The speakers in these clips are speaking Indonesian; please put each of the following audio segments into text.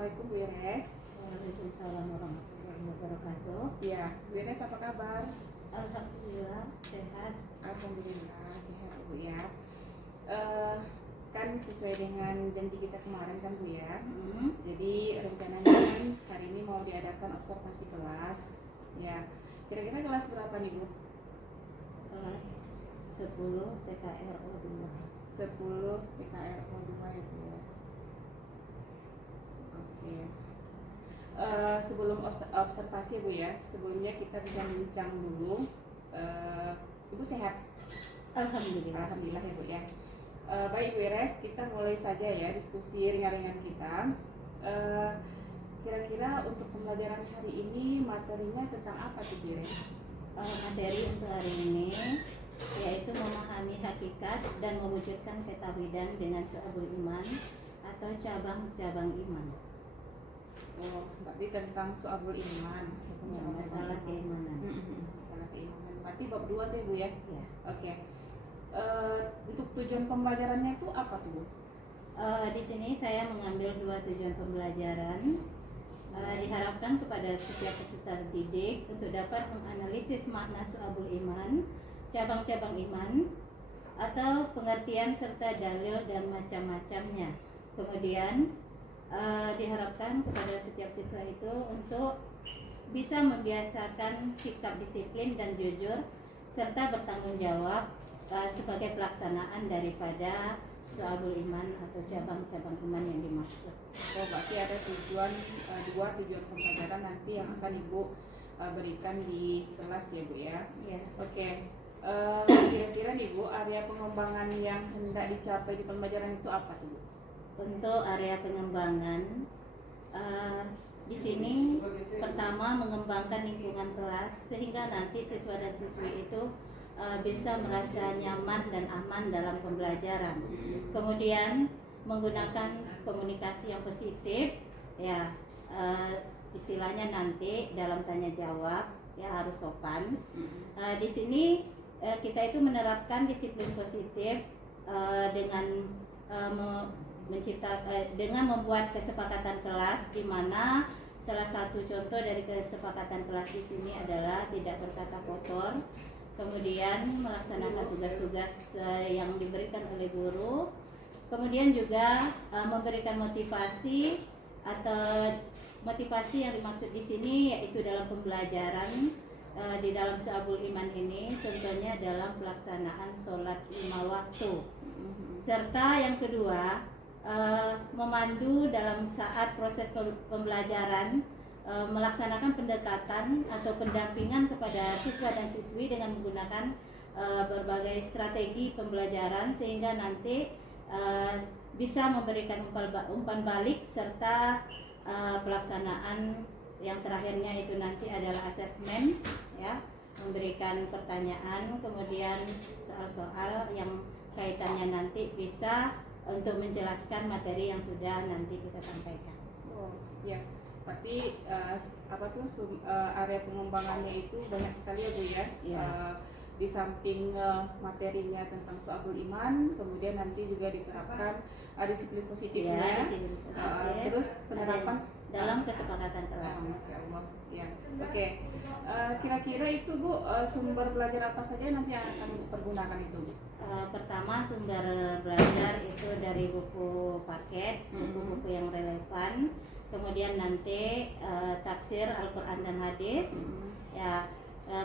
Assalamualaikum Bu Ires. Waalaikumsalam warahmatullahi wabarakatuh. Ya, Bu Ires apa kabar? Alhamdulillah sehat. Alhamdulillah sehat Bu ya. Kan sesuai dengan janji kita kemarin kan Bu ya. Jadi rencananya kan hari ini mau diadakan observasi kelas. Ya, kira-kira kelas berapa nih Bu? Kelas 10 TKRO 2. 10 PKRO 2 ya Bu ya. Oke. Sebelum observasi Bu ya, sebelumnya kita bisa bincang dulu. Ibu sehat? Alhamdulillah. Alhamdulillah ya Bu ya. Baik Bu Ires, kita mulai saja ya diskusi ringan-ringan kita. Kira-kira untuk pembelajaran hari ini materinya tentang apa tuh Bu Ires? Materi untuk hari ini yaitu memahami hakikat dan mewujudkan ketawidan dengan syu'abul iman atau cabang-cabang iman. Oh, berarti tentang syu'abul iman, Masalah keimanan. Masalah keimanan. Berarti bab 2 tuh ya Bu ya? Ya. Oke. Untuk tujuan pembelajarannya itu apa tuh Bu? Di sini saya mengambil 2 tujuan pembelajaran. Diharapkan kepada setiap peserta didik untuk dapat menganalisis makna syu'abul iman, cabang-cabang iman, atau pengertian serta dalil dan macam-macamnya. Kemudian diharapkan kepada setiap siswa itu untuk bisa membiasakan sikap disiplin dan jujur serta bertanggung jawab sebagai pelaksanaan daripada syu'abul iman atau cabang-cabang iman yang dimaksud. Oh, berarti ada dua tujuan pembelajaran nanti yang akan Ibu berikan di kelas ya Bu ya? Ya. Oke. Kira-kira nih Bu, area pengembangan yang hendak dicapai di pembelajaran itu apa tuh Bu? Untuk area pengembangan di sini pertama mengembangkan lingkungan kelas sehingga nanti siswa dan siswi itu bisa merasa nyaman dan aman dalam pembelajaran. Kemudian menggunakan komunikasi yang positif, ya istilahnya nanti dalam tanya jawab ya harus sopan. Di sini kita itu menerapkan disiplin positif dengan dengan membuat kesepakatan kelas, di mana salah satu contoh dari kesepakatan kelas di sini adalah tidak berkata kotor, kemudian melaksanakan tugas-tugas yang diberikan oleh guru, kemudian juga memberikan motivasi atau motivasi yang dimaksud di sini yaitu dalam pembelajaran di dalam syu'abul iman ini, contohnya dalam pelaksanaan sholat 5 waktu. Serta yang kedua, memandu dalam saat proses pembelajaran, melaksanakan pendekatan atau pendampingan kepada siswa dan siswi dengan menggunakan berbagai strategi pembelajaran sehingga nanti bisa memberikan umpan balik serta pelaksanaan yang terakhirnya itu nanti adalah asesmen, ya, memberikan pertanyaan, kemudian soal-soal yang kaitannya nanti bisa untuk menjelaskan materi yang sudah nanti kita sampaikan. Oh, ya. Berarti area pengembangannya itu banyak sekali ya Bu ya. Ya. Di samping materinya tentang syu'abul iman, kemudian nanti juga diterapkan disiplin positif ya. Disiplin positif. Terus penerapan dalam kesepakatan kelas. Masya Allah. Ya. Oke. Kira-kira itu Bu, sumber belajar apa saja nanti yang akan dipergunakan itu Bu? Pertama, sumber belajar itu dari buku paket, buku-buku yang relevan. Kemudian nanti tafsir Al-Quran dan hadis. Ya,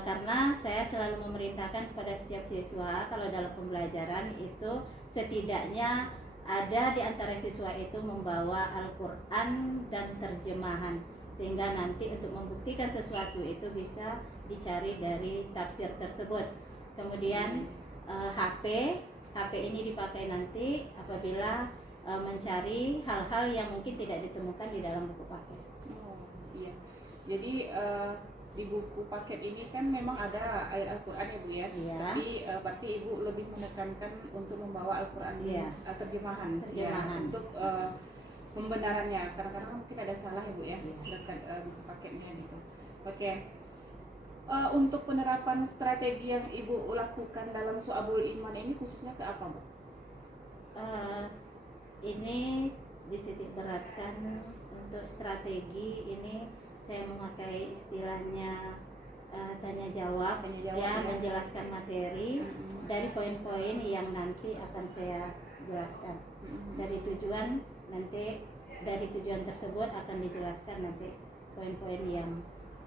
karena saya selalu memerintahkan kepada setiap siswa kalau dalam pembelajaran itu setidaknya ada di antara siswa itu membawa Al-Quran dan terjemahan, sehingga nanti untuk membuktikan sesuatu itu bisa dicari dari tafsir tersebut. Kemudian HP ini dipakai nanti apabila mencari hal-hal yang mungkin tidak ditemukan di dalam buku paket. Oh iya, jadi di buku paket ini kan memang ada ayat Al-Quran ya Bu ya. Iya. Tapi berarti Ibu lebih menekankan untuk membawa Al-Quran terjemahan. Ya, untuk pembenarannya. Kadang-kadang mungkin ada salah ya Bu ya, dekat buku paketnya gitu. Oke. Untuk penerapan strategi yang Ibu lakukan dalam syu'abul iman ini khususnya ke apa Bu? Ini dititik beratkan untuk strategi ini saya memakai istilahnya tanya jawab ya, menjelaskan materi dari poin-poin yang nanti akan saya jelaskan. Dari tujuan tersebut akan dijelaskan nanti poin-poin yang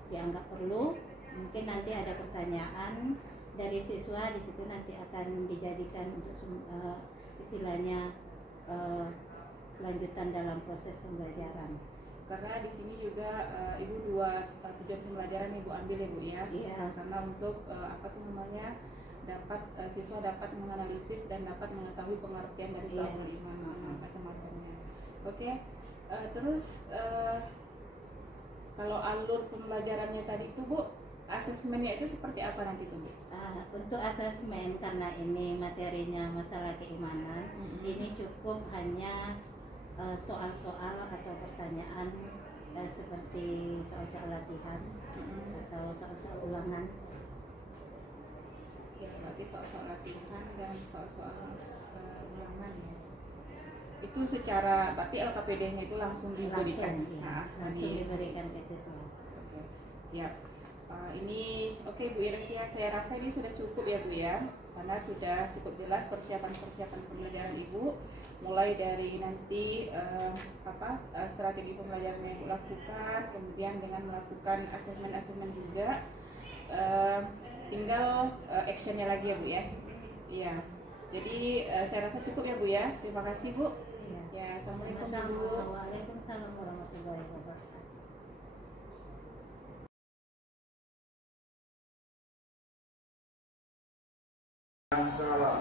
dianggap perlu. Mungkin nanti ada pertanyaan dari siswa, di situ nanti akan dijadikan untuk istilahnya lanjutan dalam proses pembelajaran. Karena di sini juga Ibu dua tujuan pembelajaran Ibu ambil ya Bu ya. Iya. Karena untuk siswa dapat menganalisis dan dapat mengetahui pengertian dari soal beriman macam-macamnya. Oke. Terus kalau alur pembelajarannya tadi itu Bu, asesmennya itu seperti apa nanti tuh Bu? Untuk asesmen, karena ini materinya masalah keimanan, ini cukup hanya soal-soal atau pertanyaan seperti soal-soal latihan atau soal-soal ulangan. Ya, berarti soal-soal latihan dan soal-soal ulangan ya. Itu secara berarti LKPD-nya itu langsung diberikan. Langsung diberikan ke siswa. Oke, siap. Ini oke Bu Iresia, saya rasa ini sudah cukup ya Bu ya, karena sudah cukup jelas persiapan pembelajaran Ibu, mulai dari nanti strategi pembelajaran yang Ibu lakukan, kemudian dengan melakukan asesmen juga, tinggal actionnya lagi ya Bu ya. Iya. Jadi saya rasa cukup ya Bu ya. Terima kasih Bu. Ya, assalamualaikum Bu. Waalaikumsalam warahmatullahi wabarakatuh. Salam.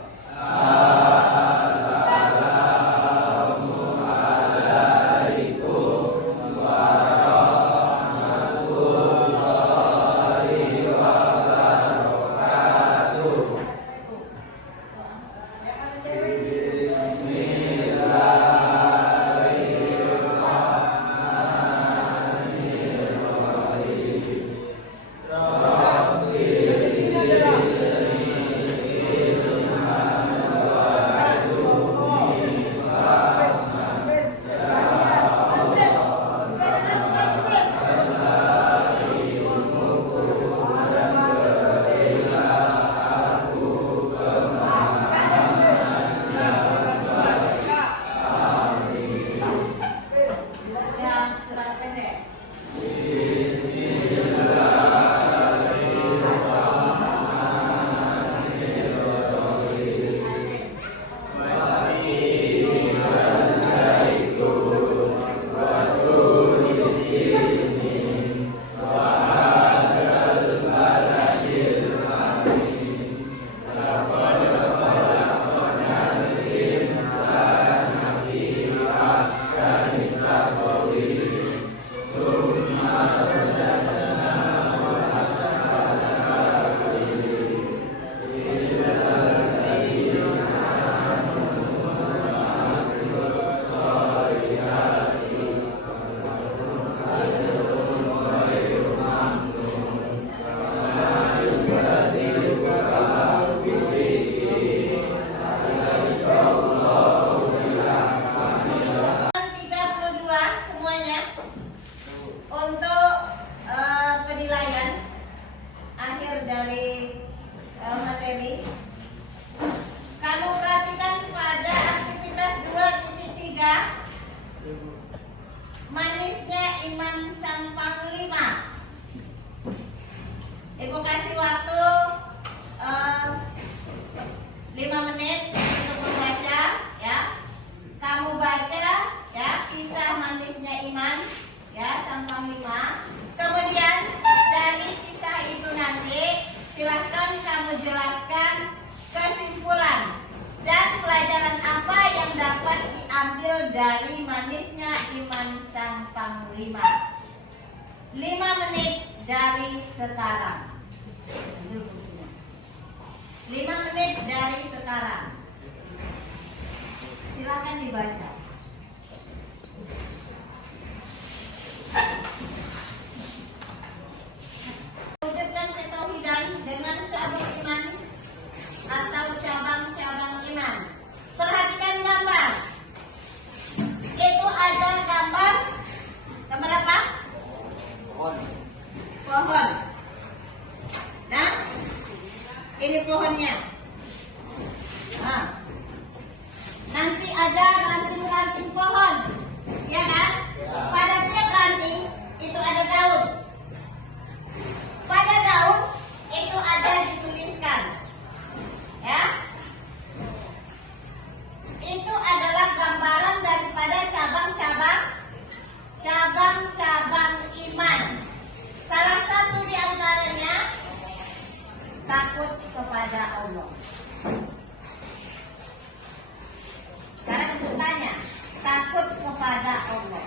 dari manisnya iman sang panglima. 5 menit dari sekarang. 5 menit dari sekarang. Silakan dibaca. Wujudkan ketauhidan dengan sabuk iman atau cabang-cabang iman. Perhatikan gambar. Itu ada gambar pohonnya. Nah, nanti ada ranting-ranting pohon, ya kan? Pada tiap ranting itu ada daun. Pada daun itu ada dituliskan, ya. Itu adalah gambaran daripada cabang-cabang iman. Salah satu di antaranya takut kepada Allah. Sekarang saya tanya, takut kepada Allah.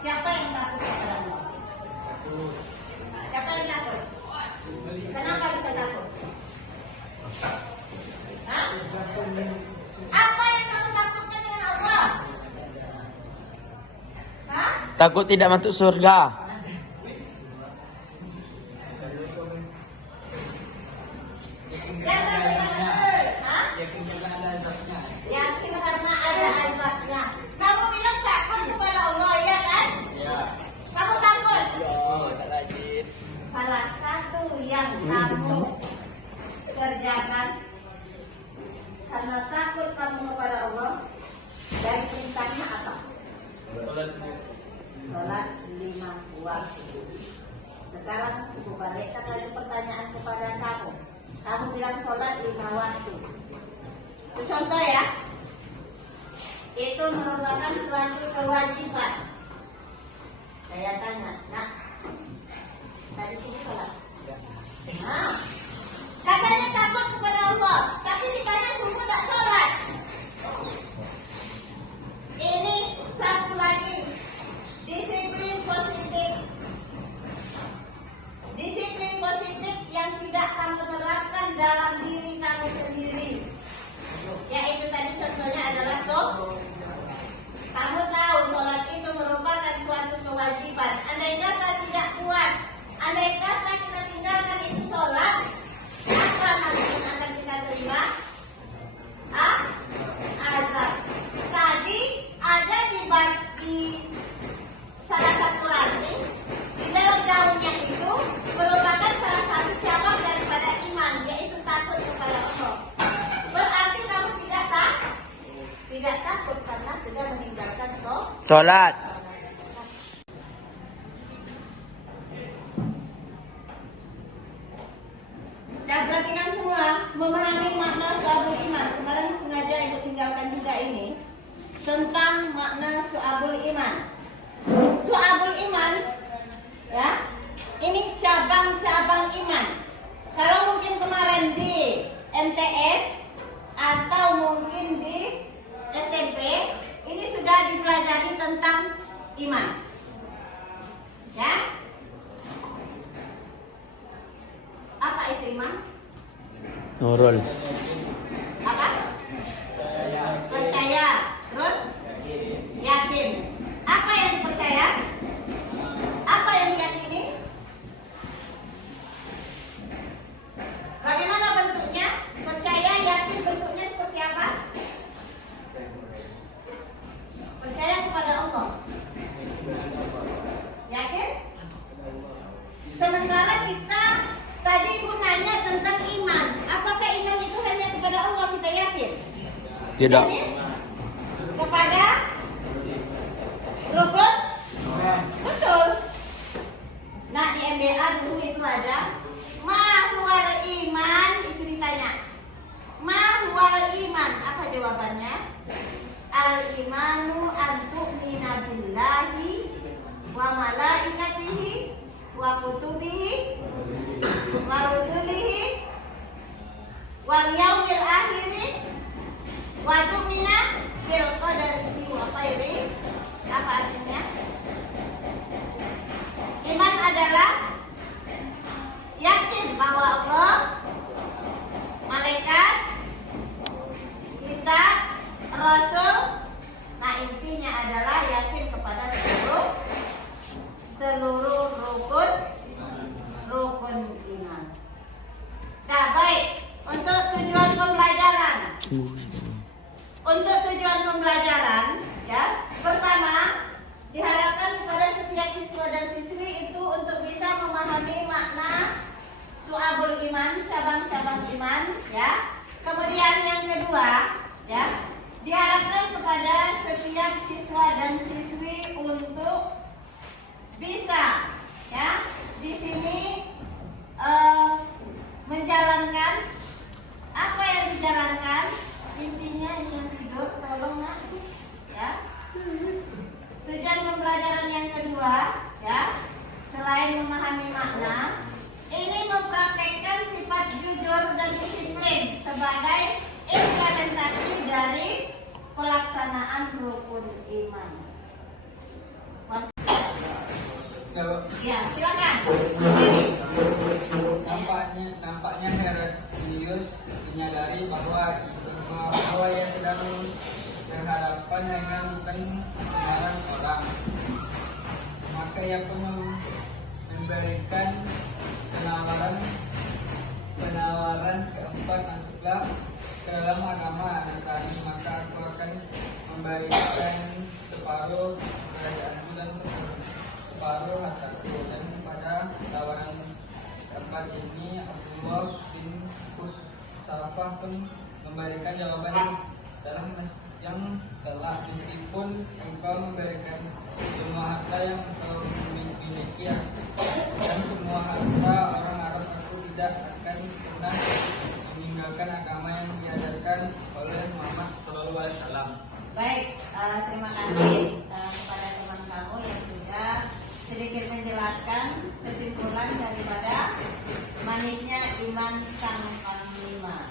Siapa yang takut kepada Allah? Siapa yang takut? Kenapa bisa takut? Hah? Apa yang kamu takutkan dengan Allah? Hah? Takut tidak masuk surga. Yang takut hah? Yakin karena ada azabnya. Kamu bilang takut kepada Allah, ya kan? Ya. Kamu takut? Tak rajin. Salah satu yang kamu kerjakan karena takut kamu kepada Allah, dari perintahnya apa? Sholat 5 waktu. Sekarang aku balikkan lagi pertanyaan kepada kamu. Kamu bilang sholat 5 waktu. Itu contoh ya. Itu merupakan suatu kewajiban. Saya tanya, nak, tadi sini sholat? Nah, katanya takut kepada Allah, tapi ditanya sungguh tak sholat. Ini satu lagi disiplin positif. Disiplin positif yang tidak kamu terapkan dalam diri kamu sendiri. Yaitu tadi contohnya adalah kamu tahu sholat itu merupakan suatu kewajiban. Andai kata tidak kuat, andai kata kita tinggalkan itu sholat, apa nanti yang akan kita terima? Azab. Tadi ada di salah satu ranting, di dalam daunnya itu merupakan salah satu cabang daripada iman, yaitu takut kepada Allah. Berarti kamu tidak takut karena sudah meninggalkan Sholat. Dan perhatikan semua, memahami makna su'abul iman. Kemarin sengaja ibu tinggalkan juga ini tentang makna su'abul iman. Su'abul iman, ya, ini cabang-cabang iman. Kalau mungkin kemarin di MTS atau mungkin di SMP, ini sudah dipelajari tentang iman, ya. Apa itu iman? Nurul. Apa? Percaya. Terus? Yakin. Apa yang dipercaya? Apa yang diyakini? Bagaimana bentuknya? Percaya, yakin, bentuknya seperti apa? Percaya kepada Allah. Yakin? Sementara kita tadi gunanya tentang iman. Apakah iman itu hanya kepada Allah kita yakin? Tidak. Yakin? Kepada rukun? Betul. Nah di MBA dulu itu ada mahwal iman, itu ditanya mahwal iman, apa jawabannya? Al imanu an tu'mina billahi wa malaikatihi wa kutubihi wa rusulihi wal yaumil akhiri wa tu'mina bil qadari wa khairi. Apa artinya? Iman adalah yakin bahwa Allah, malaikat, kitab, rasul. Nah intinya adalah yakin kepada seluruh rukun iman. Nah baik, untuk tujuan pembelajaran, ya, pertama diharapkan kepada setiap siswa dan siswi itu untuk bisa memahami makna Syu'abul Iman, cabang-cabang iman, ya. Kemudian yang kedua, ya, diharapkan kepada setiap siswa dan siswi untuk bisa, ya, di sini menjalankan apa yang dijalankan. Intinya ini yang tidur, tolong nak, ya. Tujuan pembelajaran yang kedua, ya, selain memahami makna, ini mempraktekkan sifat jujur dan disiplin sebagai implementasi dari pelaksanaan rukun iman. Ya, silakan. Nampaknya Herodius menyadari bahwa ia sedang berhadapan dengan bukan sembarang orang. Maka ia pun memberikan penawaran keempat, masuklah ke dalam agama Nasrani, maka aku akan memberikan separuh kerajaanku dan separuh hartaku. Dan pada tawaran keempat ini Abdullah bin Salafah pun memberikan jawaban yang telah, meskipun engkau memberikan semua harta yang engkau miliki dan semua harta orang Arab, aku tidak akan pernah meninggalkan agama yang diajarkan oleh Muhammad SAW. Baik, terima kasih kepada teman kamu yang sudah sedikit menjelaskan kesimpulan daripada manisnya iman sang panglima.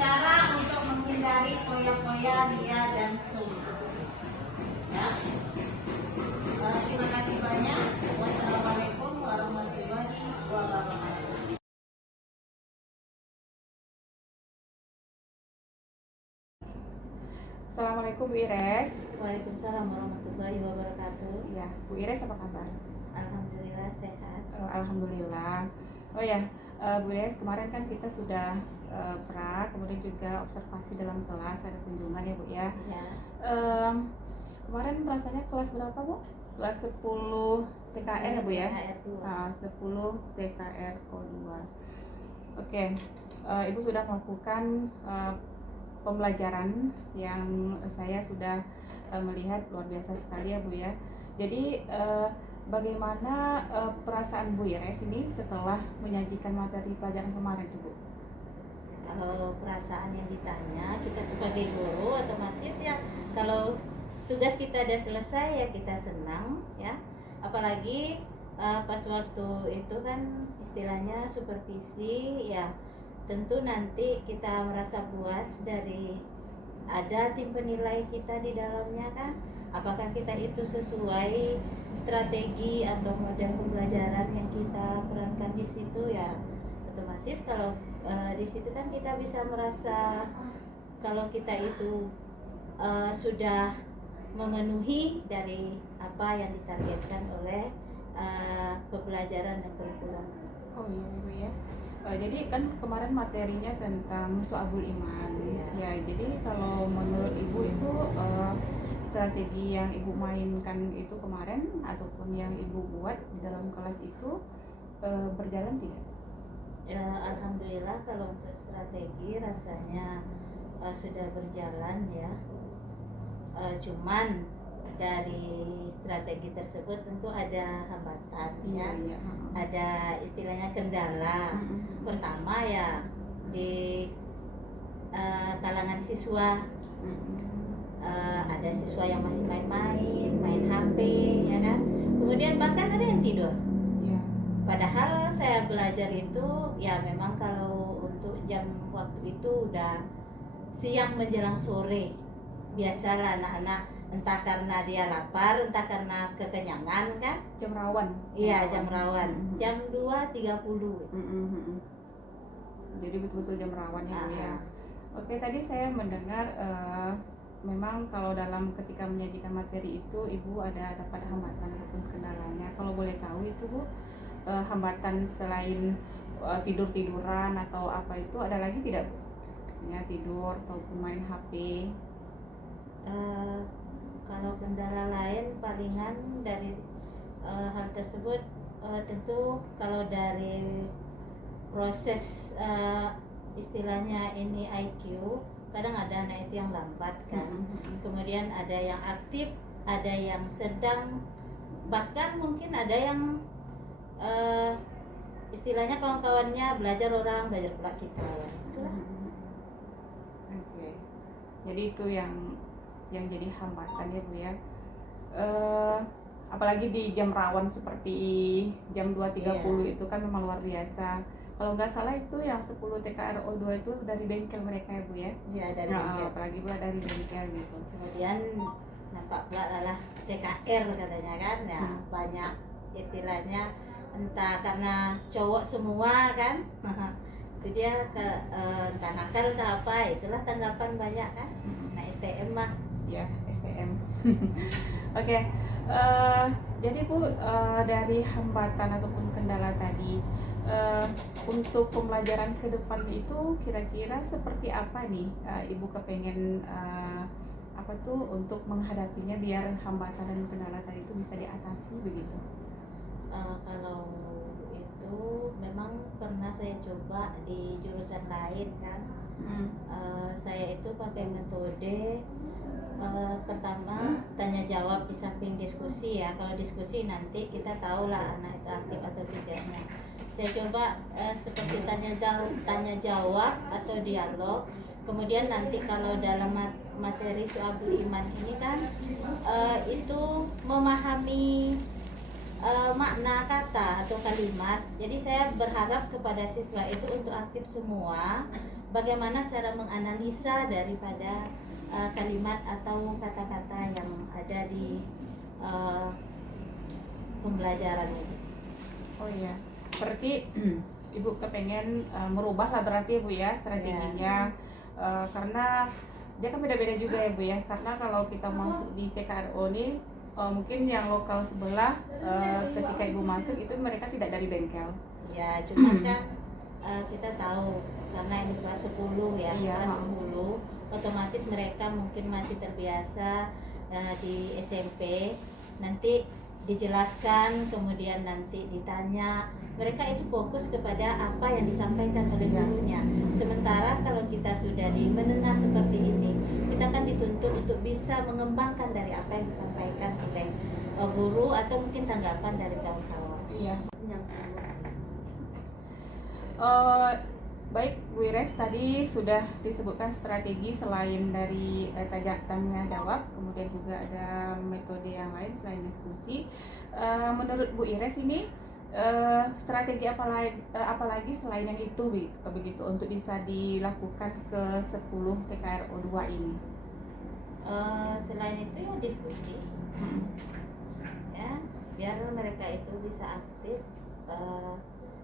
Cara untuk menghindari foya-foya, ria dan sum'ah. Ya. Terima kasih banyak. Wassalamualaikum warahmatullahi wabarakatuh. Assalamualaikum Bu Ires. Waalaikumsalam warahmatullahi wabarakatuh. Ya, Bu Ires apa kabar? Alhamdulillah sehat. Alhamdulillah. Oh ya, Bu Ires, kemarin kan kita sudah kemudian juga observasi dalam kelas, ada kunjungan ya Bu ya. Ya. Kemarin rasanya kelas berapa Bu? Kelas 10 TKR ya Bu ya? TKR 2. 10 TKR O2. Oke, Ibu sudah melakukan pembelajaran yang saya sudah melihat luar biasa sekali ya Bu ya. Jadi bagaimana perasaan Bu Ires ini setelah menyajikan materi pelajaran kemarin tuh Bu? Kalau perasaan yang ditanya, kita sebagai guru otomatis ya, kalau tugas kita udah selesai ya kita senang ya. Apalagi pas waktu itu kan istilahnya supervisi ya, tentu nanti kita merasa puas dari ada tim penilai kita di dalamnya kan, apakah kita itu sesuai strategi atau model pembelajaran yang kita perankan di situ ya. Otomatis kalau di situ kan kita bisa merasa kalau kita itu sudah memenuhi dari apa yang ditargetkan oleh pembelajaran dan kurikulum. Oh iya Bu ya. Jadi kan kemarin materinya tentang Syu'abul Iman. Ya, jadi kalau menurut Ibu itu strategi yang Ibu mainkan itu kemarin ataupun yang Ibu buat di dalam kelas itu berjalan tidak? Alhamdulillah kalau untuk strategi rasanya sudah berjalan ya. Cuman dari strategi tersebut tentu ada hambatan ya. Ada istilahnya kendala. Pertama ya di kalangan siswa, ada siswa yang masih main HP ya kan. Kemudian bahkan ada yang tidur. Padahal saya belajar itu ya memang kalau untuk jam waktu itu udah siang menjelang sore. Biasalah anak-anak entah karena dia lapar, entah karena kekenyangan kan. Jam rawan. Iya, jam rawan. Jam 2.30. Jadi betul-betul jam rawan ya Bu ya. Oke, tadi saya mendengar memang kalau dalam ketika menyajikan materi itu Ibu ada dapat hambatan ataupun kendalanya. Kalau boleh tahu itu Bu, hambatan selain tidur-tiduran atau apa itu ada lagi tidak Bu? Misalnya tidur ataupun main HP. Kalau kendala lain palingan dari hal tersebut tentu kalau dari proses istilahnya ini IQ, kadang ada anak itu yang lambat kan, kemudian ada yang aktif, ada yang sedang, bahkan mungkin ada yang istilahnya kawan-kawannya belajar orang, belajar pula kita. Itulah. Oke. Jadi itu yang jadi hambatan ya Bu ya. Apalagi di jam rawan seperti jam 2.30 itu kan memang luar biasa. Kalau nggak salah itu yang 10 TKRO2 itu dari bengkel mereka ya Bu ya? Iya, dari bengkel. Apalagi pula dari bengkel gitu. Kemudian nampak pula adalah TKR katanya kan, ya banyak istilahnya, entah karena cowok semua kan, itu dia entah nakal entah apa, itulah tanggapan banyak kan. Nah STM mah Ya, STM. Oke, jadi Bu, dari hambatan ataupun kendala tadi, untuk pembelajaran ke depan itu kira-kira seperti apa nih Ibu kepengen apa tuh untuk menghadapinya biar hambatan dan kendala tadi itu bisa diatasi begitu? kalau itu memang pernah saya coba di jurusan lain kan. Saya itu pakai metode pertama tanya jawab di samping diskusi ya. Kalau diskusi nanti kita tahu lah anak itu aktif atau tidaknya. Saya coba seperti tanya jawab atau dialog. Kemudian nanti kalau dalam materi Syu'abul Iman ini kan itu memahami makna kata atau kalimat. Jadi saya berharap kepada siswa itu untuk aktif semua, bagaimana cara menganalisa daripada kalimat atau kata-kata yang ada di pembelajaran ini. Oh iya, berarti Ibu kepengen merubah lah berarti Bu ya strateginya, karena dia kan beda-beda juga ya Bu ya. Karena kalau kita masuk di TKRO nih, mungkin yang lokal sebelah ketika Ibu masuk itu mereka tidak dari bengkel. Ya, cuma kan kita tahu karena ini kelas 10 ya, Iya. kelas 10 otomatis mereka mungkin masih terbiasa di SMP, nanti dijelaskan, kemudian nanti ditanya, mereka itu fokus kepada apa yang disampaikan oleh gurunya. Sementara kalau kita sudah di menengah seperti ini, kita kan dituntut untuk bisa mengembangkan dari apa yang disampaikan oleh guru atau mungkin tanggapan dari kawan-kawan. Iya. Baik Bu Ires, tadi sudah disebutkan strategi selain dari tanya jawab, kemudian juga ada metode yang lain selain diskusi. Menurut Bu Ires ini strategi apa lagi selain yang itu begitu untuk bisa dilakukan ke 10 TKRO2 ini? Selain itu ya diskusi, ya biar mereka itu bisa aktif.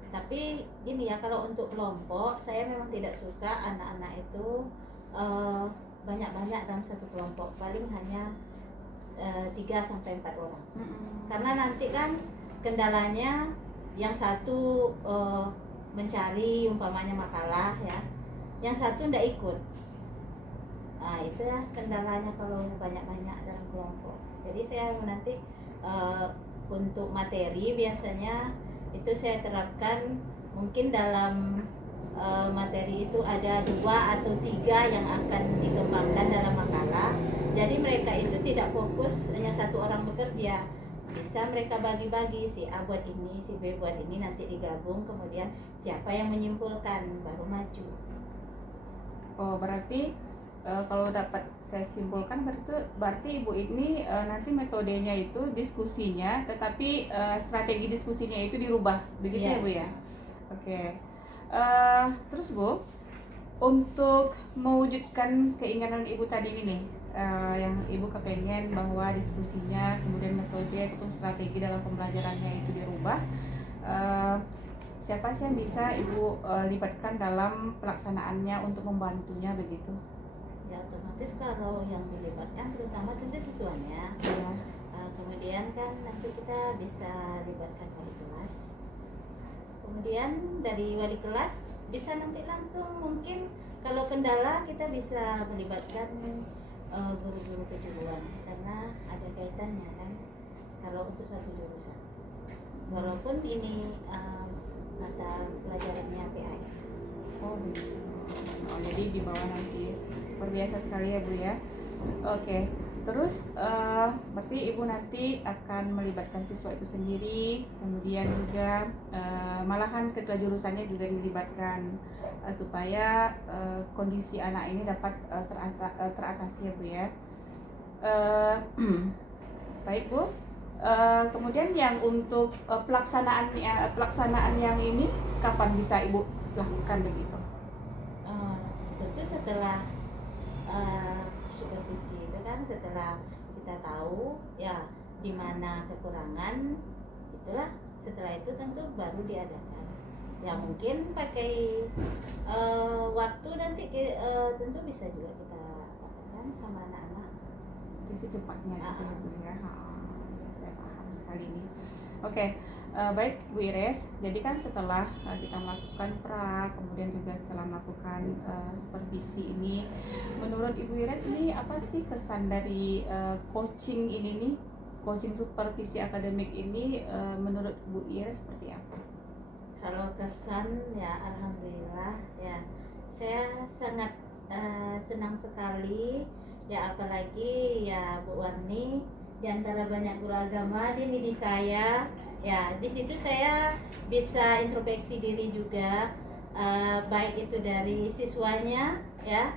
Tapi ini ya, kalau untuk kelompok saya memang tidak suka anak-anak itu banyak-banyak dalam satu kelompok, paling hanya 3-4 orang. Karena nanti kan kendalanya yang satu mencari umpamanya makalah ya, yang satu tidak ikut. Nah itu ya kendalanya kalau banyak-banyak dalam kelompok. Jadi saya nanti untuk materi biasanya itu saya terapkan mungkin dalam materi itu ada 2 atau 3 yang akan dikembangkan dalam makalah. Jadi mereka itu tidak fokus hanya satu orang bekerja, bisa mereka bagi-bagi, si A buat ini, si B buat ini, nanti digabung, kemudian siapa yang menyimpulkan baru maju. Oh berarti kalau dapat saya simpulkan berarti Ibu ini nanti metodenya itu diskusinya, tetapi strategi diskusinya itu dirubah, begitu ya Bu ya? Oke. Terus Bu, untuk mewujudkan keinginan Ibu tadi ini, yang Ibu kepengen bahwa diskusinya, kemudian metode ataupun strategi dalam pembelajarannya itu dirubah, siapa sih yang bisa Ibu libatkan dalam pelaksanaannya untuk membantunya begitu? Ya otomatis kalau yang dilibatkan terutama tentu siswanya ya. Kemudian kan nanti kita bisa libatkan wali kelas, kemudian dari wali kelas bisa nanti langsung, mungkin kalau kendala kita bisa melibatkan guru-guru kejuruan karena ada kaitannya kan, kalau untuk satu jurusan. Walaupun ini mata pelajarannya PAI. Oh, begitu. Oh, jadi di bawah nanti. Luar biasa sekali ya Bu ya. Oke. Terus berarti Ibu nanti akan melibatkan siswa itu sendiri, kemudian juga malahan ketua jurusannya juga dilibatkan supaya kondisi anak ini dapat teratasi ya Bu ya. Baik Bu. Kemudian yang untuk pelaksanaan yang ini kapan bisa Ibu lakukan begitu? Tentu setelah supervisi itu kan, setelah kita tahu ya di mana kekurangan, itulah setelah itu tentu baru diadakan. Ya mungkin pakai waktu nanti tentu bisa juga kita katakan sama anak-anak. Secepatnya gitu ya Bu ya. Ya, saya paham sekali ini. Oke. Baik Bu Ires, jadi kan setelah kita melakukan pra, kemudian juga setelah melakukan supervisi ini, menurut Ibu Ires ini apa sih kesan dari coaching ini nih, coaching supervisi akademik ini menurut Bu Ires seperti apa? Kalau kesan ya alhamdulillah ya, saya sangat senang sekali ya, apalagi ya Bu Warni di antara banyak guru agama di MIDI saya. Ya, di situ saya bisa introspeksi diri juga, baik itu dari siswanya ya.